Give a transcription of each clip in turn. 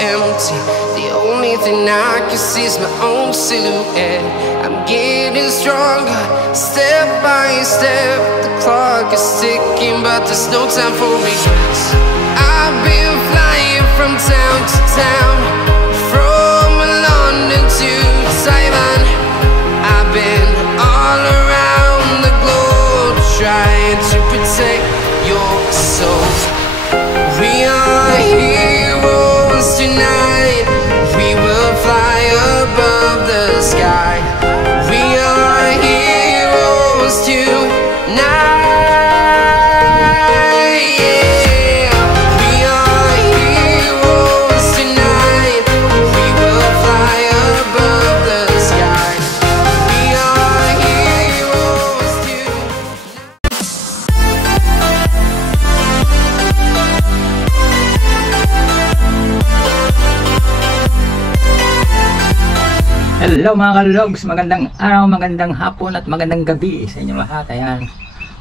empty. The only thing I can see is my own silhouette. I'm getting stronger, step by step. The clock is ticking, but there's no time for regrets. I've been flying from town to town, from London to Taiwan. I've been all around the globe, trying to protect your soul. We are heroes tonight. We will fly above the sky. We are heroes tonight. Yeah. We are heroes tonight. We will fly above the sky. We are heroes tonight. Hello mga kalulogs, magandang araw, magandang hapon at magandang gabi sa inyong lahat. Ayan,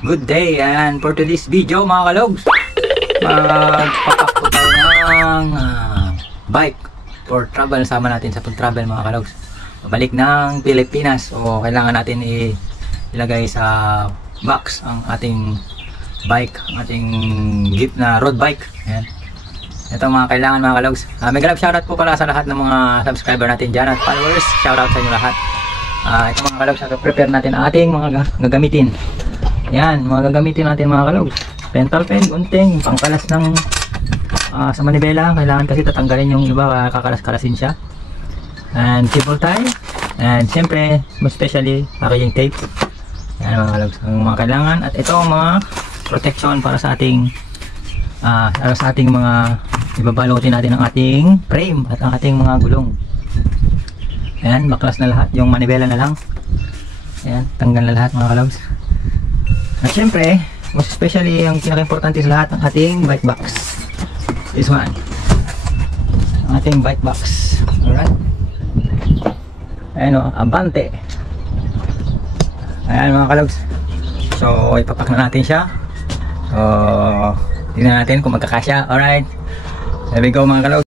good day. Ayan, for today's video mga kalulogs, magpapak po tayo ng bike for travel. Sama natin sa pag-travel mga kalulogs, balik ng Pilipinas. O kailangan natin ilagay sa box ang ating bike, ang ating jeep na road bike. Ayan, ito mga kailangan mga kalogs. May galap shoutout po pala sa lahat ng mga subscriber natin dyan at followers. Shoutout sa inyo lahat. Ito mga kalogs, prepare natin ang ating mga gagamitin. Yan, mga gagamitin natin mga kalogs. Pental pen, gunting, pangkalas ng sa manibela. Kailangan kasi tatanggalin yung iba, kakalas-kalasin siya. And cable tie. And siyempre, most especially, packaging tape. Yan mga kalogs, ang mga kailangan. At ito ang mga protection para sa ating mga ibabalutin natin ang ating frame at ang ating mga gulong. Ayan, baklas na lahat, yung manibela na lang. Ayan, tanggal na lahat mga kalogs. At syempre, most especially yung pinaka-importante sa lahat, ang ating bike box. This one, ang ating bike box. Alright, ayan o, abante. Ayan mga kalogs, so ipapak na natin siya. So tingnan natin kung magkakasya. Alright, there we go mga kalog.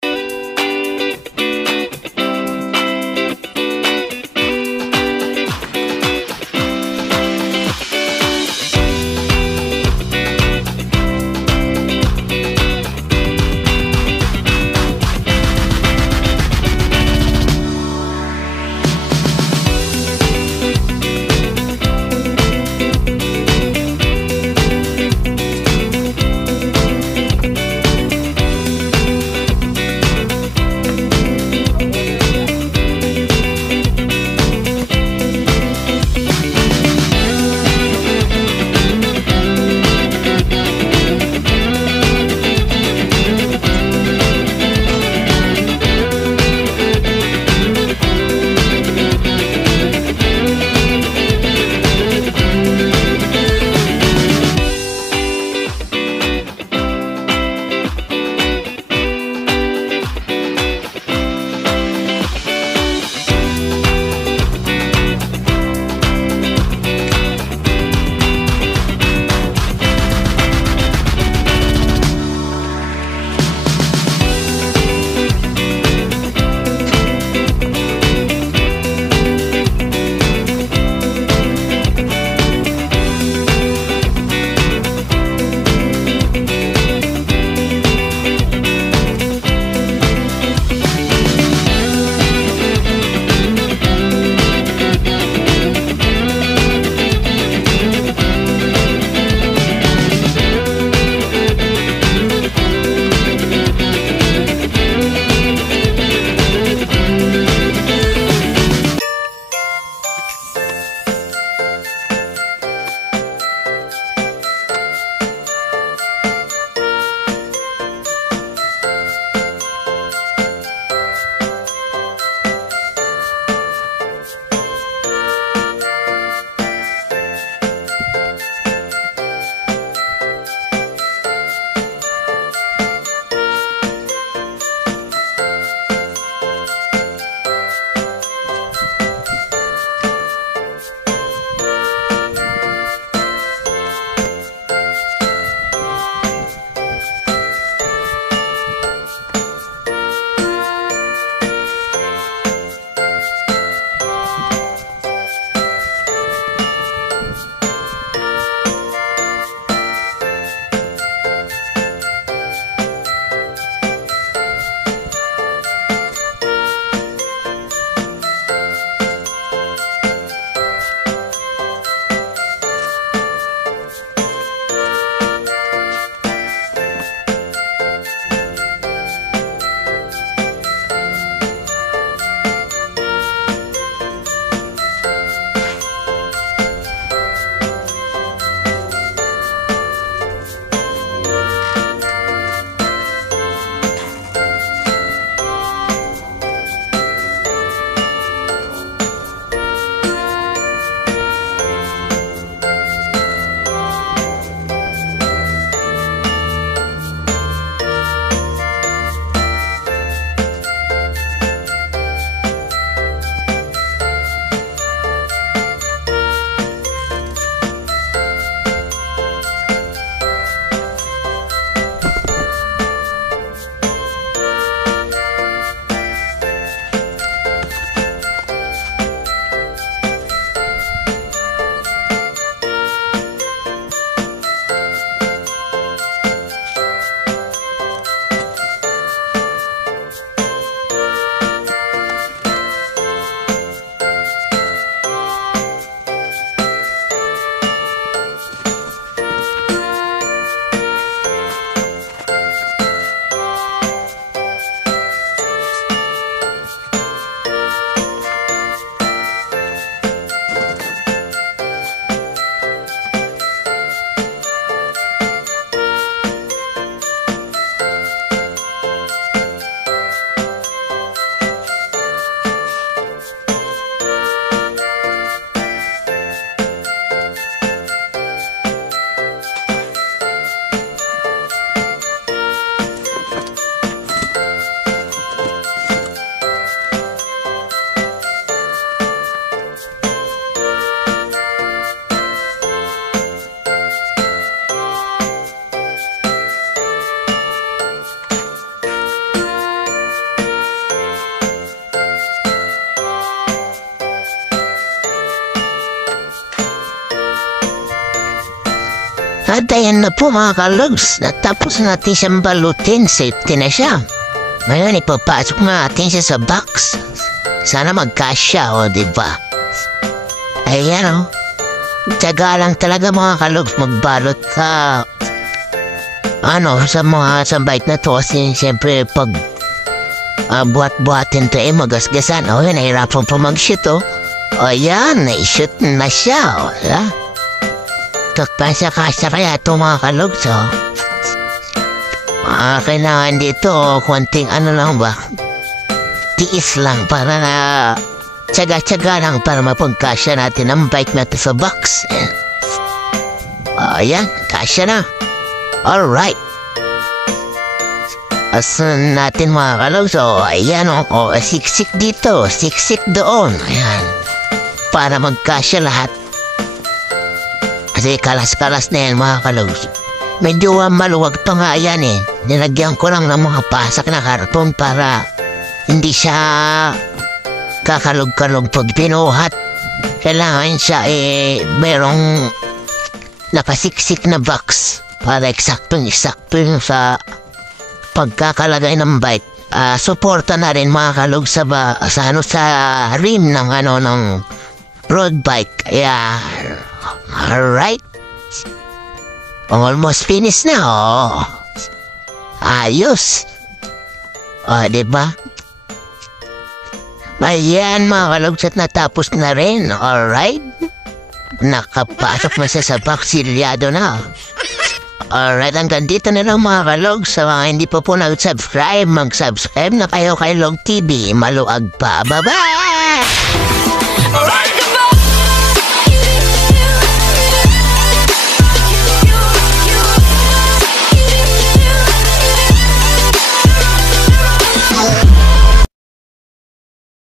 At ayan na po mga kalogs, natapos natin siyang balutin, safety na siya. Ngayon ipapasok natin siya sa box. Sana magkasya o diba? Ayan o. Tiyaga lang talaga mga kalogs magbalot sa sa mga sambait na to. Kasi siyempre pag buhat-buhatin to magasgasan. O yun, nahirapan pa mag-shoot o. O yan, na-shoot na siya o. Kasya kaya ito mga kalogs o. Kailangan dito konting lang ba, tiis lang para na tsaga-tsaga lang para mapagkasya natin ang bike natin sa box. Ayan, kasya na. Alright. Asan natin mga kalogs o. Ayan o, siksik dito, siksik doon. Ayan, para magkasya lahat. Kasi kalas-kalas na yan mga kalogs. Medyo maluwag pa nga yan eh. Nilagyan ko lang ng mga pasak na karton para hindi siya kakalog-kalog pag pinuhat. Kailangan siya merong nakasiksik na box para eksaktong-eksakto yung sa pagkakalagay ng bike. Suporta na rin mga kalog sa rim ng ng road bike. Yeah. Alright. Almost finished na, oh. Ayos. Diba? Ayan, mga kalogs, at natapos na rin. Alright? Nakapasok na siya sa box, silyado na. Alright, hanggang dito na lang mga kalogs. Sa mga hindi pa po nag-subscribe, mag-subscribe na kayo kay Log TV. Maluag pa. Bye-bye!